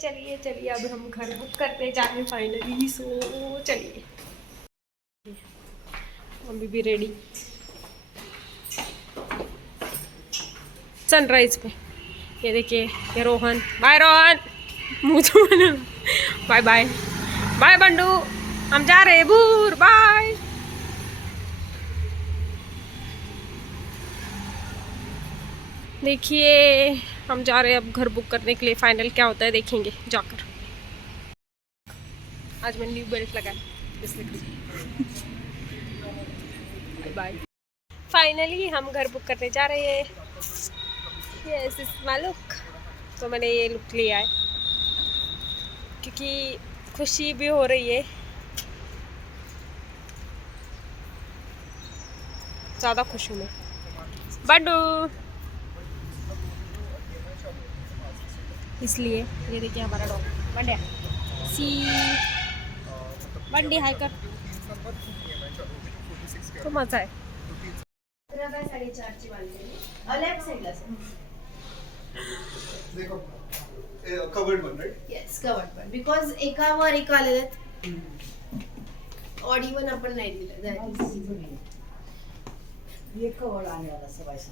चलिए चलिए अब हम घर बुक करने जा रहे हैं फाइनली। सो चलिए, मम्मी भी रेडी सनराइज पे। ये देखिए, ये रोहन, बाय रोहन, मुझे बाय बाय बाय बंडू, हम जा रहे हैं भूर, बाय। देखिए हम जा रहे हैं अब घर बुक करने के लिए। फाइनल क्या होता है देखेंगे जाकर। आज मैंने न्यू बेल्ट लगाया इसलिए। Bye bye. फाइनली हम घर बुक करने जा रहे हैं। Yes is my look. तो मैंने ये लुक लिया है क्योंकि खुशी भी हो रही है, ज़्यादा खुश हूँ मैं। बंडू, इसलिए ये देखिए हमारा डॉग बंडिया। सी बंडी हाई कर, तो मजा है। 4.5 बाल्कनी लेफ्ट साइडला देखो covered one right. Yes covered पण बिकॉज एकावर एक आलेले ऑडी वन आपण नाही दिलं. एक कवळ आणि वाला सवायचं.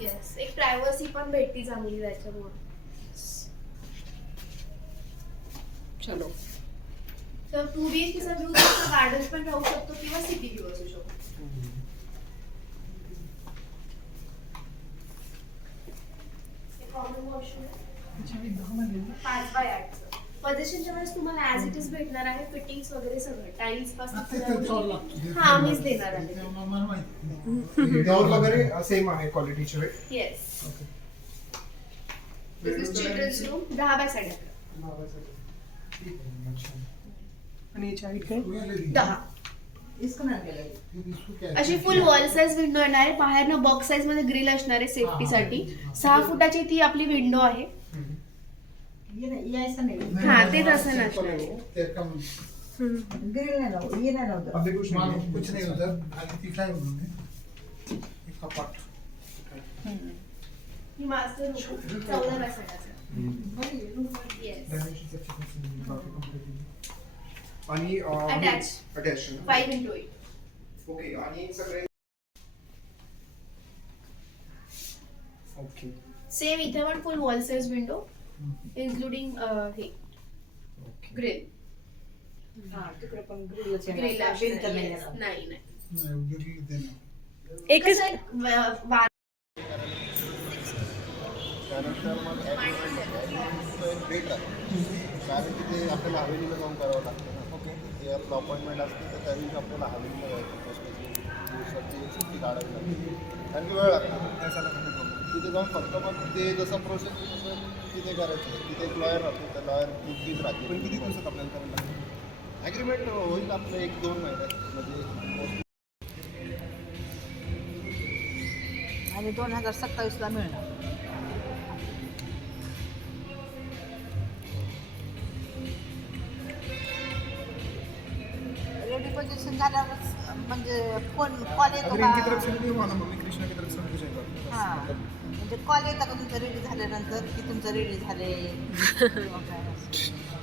येस एक प्रायव्हसी पण भेटती चांगली त्याच्यामुळे. चलो तर 2 BHK चा व्ह्यू गार्डन पण राहू शकतो किंवा सिटी व्ह्यू असू शकतो. कॉमन वॉशरूम 5x8 पोझिशनच्या वेळेस तुम्हाला ऍज इट इज भेटणार आहे. फिटिंग्स वगैरे सगळं टाइल्स पासून हा मीच देणार आहे. डोर वगैरे सेम आहे क्वालिटीचे right. Yes okay. This is children's room 10x11. आणि याची हाईट काय? 10 इसको ना गेलं. अशी फुल वॉल साइज विंडो येणार आहे. बाहेरनं बॉक्स साइज मध्ये ग्रिल असणार आहे सेफ्टीसाठी. 6 फुटाची ती आपली विंडो आहे. यायचं नाही. हा ते तसं नसणार आहे. ग्रिल नाही लावू. ये नाही लावू. अभी कुछ नहीं होता. आणि ती काय म्हणून एक कपाट. ही मास्टर रूम 14x8. येस आणि अटॅच 5x8. ओके. आणि सगळे ओके. सेम इथे पण फुल वॉल साइज विंडो इन्क्लुडिंग हे ग्रिल. हा तिकडे पण ग्रिलच आहे. ग्रिल भिंत नाही नाही आहे. नाही एकच त्यानंतर मग ॲग्रीमेंट एक डेट आहे. कारण की ते आपल्याला हवेलीला जाऊन करावं लागतं ना. ओके. ते आपलं अपॉइंटमेंट असते तर त्या दिवशी आपल्याला हवेलीला जायचं. स्पेशली दिवसाची सुट्टी काढावी लागते. कारण की वेळ लागतो. तिथे जाऊन फक्त मग ते जसं प्रोसेस तसं तिथे करायचं. तिथे एक लॉयर राहतो. त्या लॉयर तीच राहते. पण किती दिवसात आपल्याला करायला लागतं? ॲग्रीमेंट होईल आपलं 1-2 महिन्यात. म्हणजे आणि 2027 ला मिळणार. रेडी पोझिशन झाल्यावर म्हणजे फोन कॉल येतो अगर इनकी तरफ का? से नहीं हुआ ना मम्मी कृष्णा की तरफ से मुझे जाएगा. हा म्हणजे कॉल येतो का तुमचं रेडी झाल्यानंतर की तुमचं रेडी झाले किंवा काय असं?